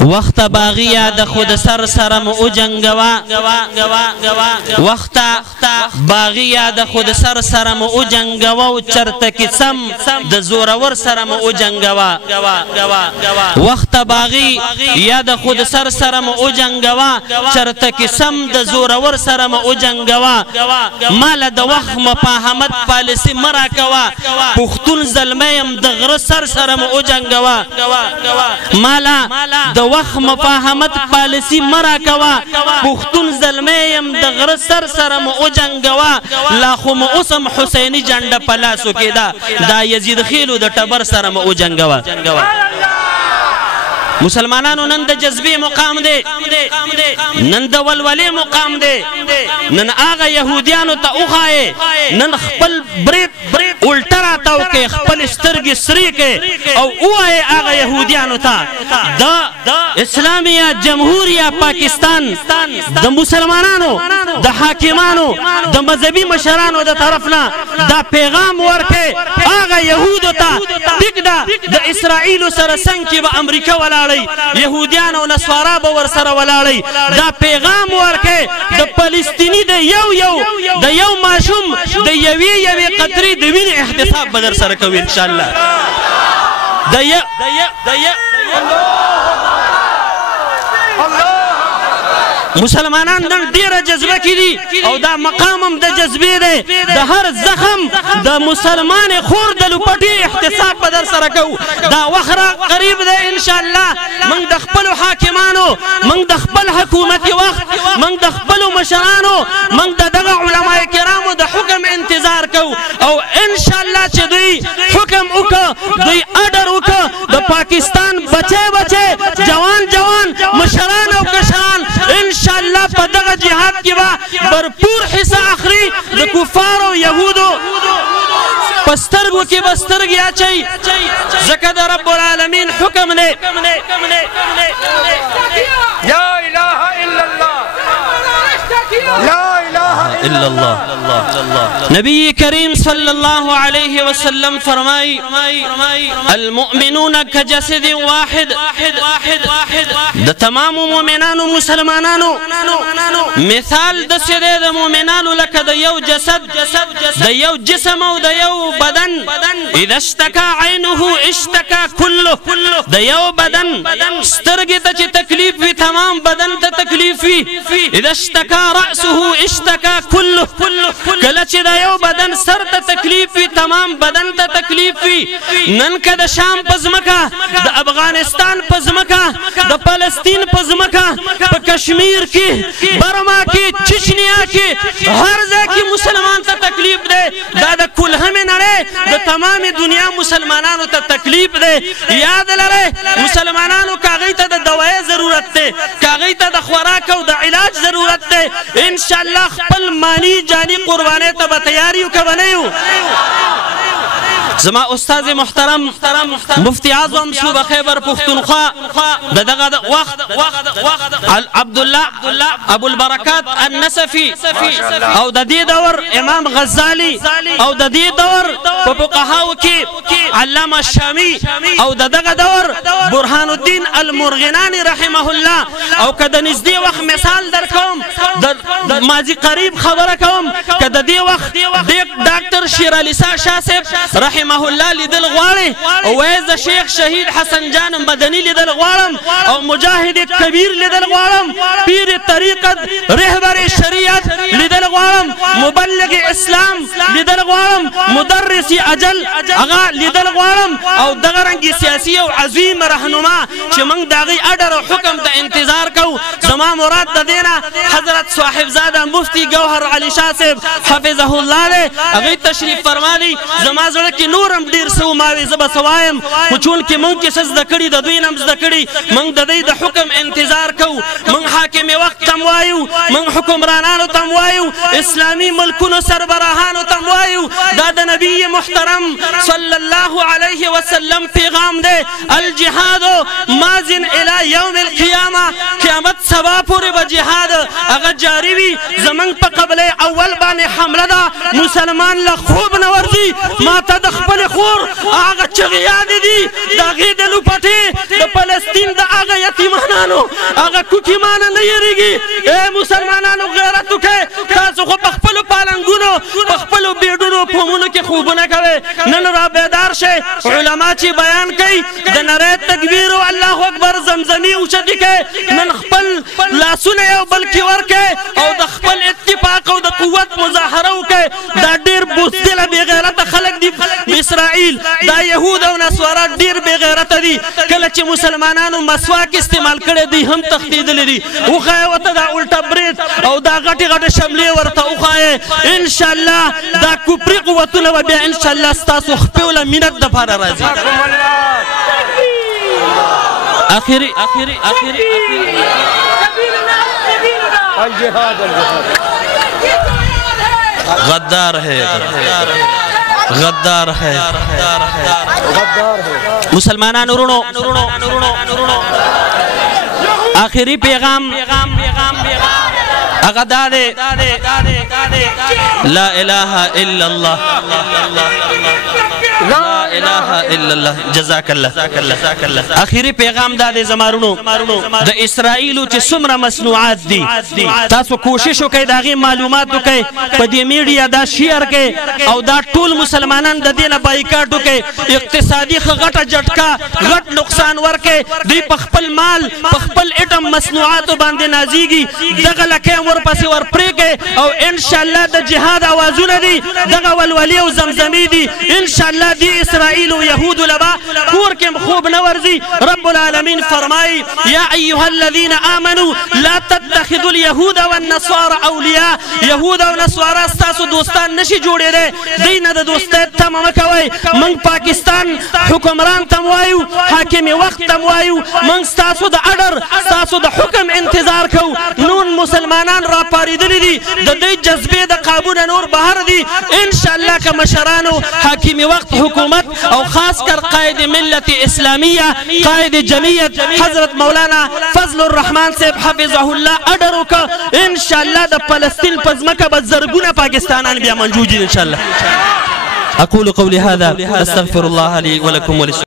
وقت باغیا د خود سر سرم او جنگوا وقت باغیا د خود سر سرم او جنگوا او چرته قسم د زورور سرم او جنگوا وقت باغی یا د خود سر سرم او جنگوا چرته قسم د زورور سرم او جنگوا مال د وخت مفاهمت پالیسی مرا کوا پختون زلمیم د غره سر سرم او جنگوا مالا د وخت مفاهمت پالیسی مرا کوا پختون زلمیم د غره سر سرم او جنگوا لا خو اوسم حسینی جنډه پلاسو کېدا دا یزید خیلو د ټبر سرم او جنگوا مسلمانانو نن د جذبې مقام دی نن د ولولې مقام دی نن هغه يهوديانو ته وخایې نن خپل برید الټا راتاو کې خپل سترګې سرې کې او وایې هغه يهوديانو ته د اسلامیه جمهوریه پاکستان د مسلمانانو د حاکمانو د مذهبي مشرانو د طرفنا دا پیغام ورکې هغه يهودو ته دګدا د اسرائیل سره څنګه به امریکا ولاړ يهوديان او نصارا به ور سره ولاړی دا پیغام ورکه د فلسطینی د یو ماشوم د یوې قطرې د وینې احتساب بدر سره کوي ان شاء الله مسلمانان نن ډیره جذبه کړي او دا مقامم د جذبې دی د هر زخم د مسلمان خور د لپټي احتساب بدر سره کو دا وخره قریب دی ان شاء الله من د خپل حاکمانو من د خپل حکومت وخت من د خپل مشرانو من دغه علماء کرامو د حکم انتظار کو او ان شاء الله چې دوی حکم وکړه دوی اډر وکړه د پاکستان بچي جوان مشران او کشان ان شاء الله په دغه جهاد کې به برپور حصہ اخري د کفارو يهودو پسترګو کې بسترګي اچي ځکه د رب العالمین حکم نه لا اله الا الله لا اله الا الله نبی کریم صلی الله علیه وسلم فرمای المؤمنون كجسد واحد د تمام مؤمنانو مسلمانانو مثال د سره د مؤمنانو لکه د یو جسد د یو جسم او د یو بدن اذا اشتكى عينه اشتكى كله د یو بدن سترګې ته چې تکلیف وي تمام بدن ته تکلیف وي اذا اشتكى رأسه اشتكى كله کله چې د یو بدن سر ته تکلیف وي تمام بدن ته تکلیف وي نن که د شام په ځمکه د افغانستان په ځمکه د فلسطین په ځمکه په کشمیر کې برما کې چچنیا کې هر ځای کې مسلمان ته تکلیف دی دا د کلهم نړۍ د تمام دنیا مسلمانانو ته تکلیف دی یاد لرئ مسلمانانو کاغی ته د دوای ضرورت دی کاغی ته د خوراک او د علاج ضرورت دی ان شاء الله خپل مالی جانی قربانی ته به تیاری وکړو زما استاد محترم مفتی اعظم صوبه خیبر پختونخوا دغه وخت عبدالله ابو البرکات النسفی او د دې دور امام غزالی او د دې دور په فقهاو کې علامه الشامی او دغه دور برهان الدین المرغنانی رحمه الله او کده نږدې وخت مثال درکوم د ماضی قریب خبره کوم کده دې وخت ډاکټر شیر علي شاه صاحب رحمه الله لیدل غواړي او د شیخ شهید حسن جان مدنی لیدل غواړم او مجاهد کبیر لیدل غواړم پیر طریقت رهبر شریعت لیدل غواړم مبلغ اسلام لیدل غواړم مدرس اجل هغه لیدل غواړم او دغه رنګ سیاسي او عظیم رهنما چې موږ دغه اډر او حکم ته انتظار کوو زما مراد د دینه حضرت صاحبزاده مفتی گوهر علي شاه صاحب حفظه الله هغه تشریف فرمایي زما زړه کې نورم ډیر سو ماوي زب سوایم خو چون کې مونږ کې څه ذکرې د دوی نم ذکرې مونږ د دې د حکم انتظار کوو مونږ حاکم وخت تم وایو مونږ حکمرانانو تم وایو اسلامي ملکونو سربراهانو تم وایو دا د نبی محترم صلی الله علیه وسلم پیغام دی الجهاد مازن الى يوم القيامه قیامت سبا پورې به جهاد هغه جاری وي زمنګ په قبله اول باندې حمله ده مسلمان له خوب نه ورځي ماته د خپل خور هغه چغې یاد دي د هغې د لوپټې د فلسطین د هغه یتیمانانو هغه کوکیمانه نه یېرېږي ای مسلمانانو غیرت وکړئ تاسو خو په خپلو پالنګونو په خپلو بیډونو پومونو کې خوبونه کوئ نن را بیدار شئ علما چې بیان کوي د نری تکبیر او الله اکبر زمزمي اوچتې کوئ نن خپل لاسونه یو بل کې ورکئ او د خپل اتفاق او د قوت مظاهره وکئ دا ډېر بزدله بې غیرته خلک دي اسرائیل دا یهود او نصارا ډېر بې غیرته دي کله چې مسلمانانو مسواک استعمال کړی دوی هم تښتېدلي دي وښایه ورته دا الټه برید او دا غټې غټې شملې ورته وښایې انشاءالله دا کفري قوتونه به بیا انشاءالله ستاسو خپې له مینت دپاره راځي آخری غدار ہے مسلمانانو ورونو آخری پیغام هغه دا دی لا اله الا الله لا اله الا الله جزاك الله اخیری پیغام دا دی زمارونو د اسرائیلو چې څومره مصنوعات دي تاسو کوشش وکئ د هغې معلومات وکئ په دې میډیا دا شیر کئ او دا ټول مسلمانان د دې نه بایکاټ وکئ اقتصادي ښه غټه جټکه غټ نقصان ورکئ دوی په خپل مال په خپل اټم مصنوعاتو باندې نازیږي دغه لکۍ ورپسې ورپرېږئ او انشاءالله د جهاد اوازونه دي دغه ولولې او زمزمې دي انشاءالله دی اسرائیل و یهود لبا کور کې خوب نه ورځي رب العالمین فرمایي یا ایها الذین آمنوا لا تتخذوا اليهود والنصارى اولیاء یهود او نصارا ستاسو دوستان نشي جوړېدی دوی نه د دوستۍ تمه مه کوئ موږ پاکستان حکمران ته وایو حاکم وخت ته وایو موږ ستاسو د اډر ستاسو د حکم انتظار کوو نون مسلمانان راپارېدلي دي د دوی جذبې د قابو نه نور بهر دي انشاءالله که مشرانو حاکم وقت حکومت او خاص کر قائد ملت اسلامیہ قائد جمعیت حضرت مولانا فضل الرحمن صاحب حفظه الله اډر وکړه انشاءالله د فلسطین په ځمکه به زرګونه پاکستانان بیا منجوج دي انشاءالله اقول قولي هذا استغفر الله لي ولكم ولسائر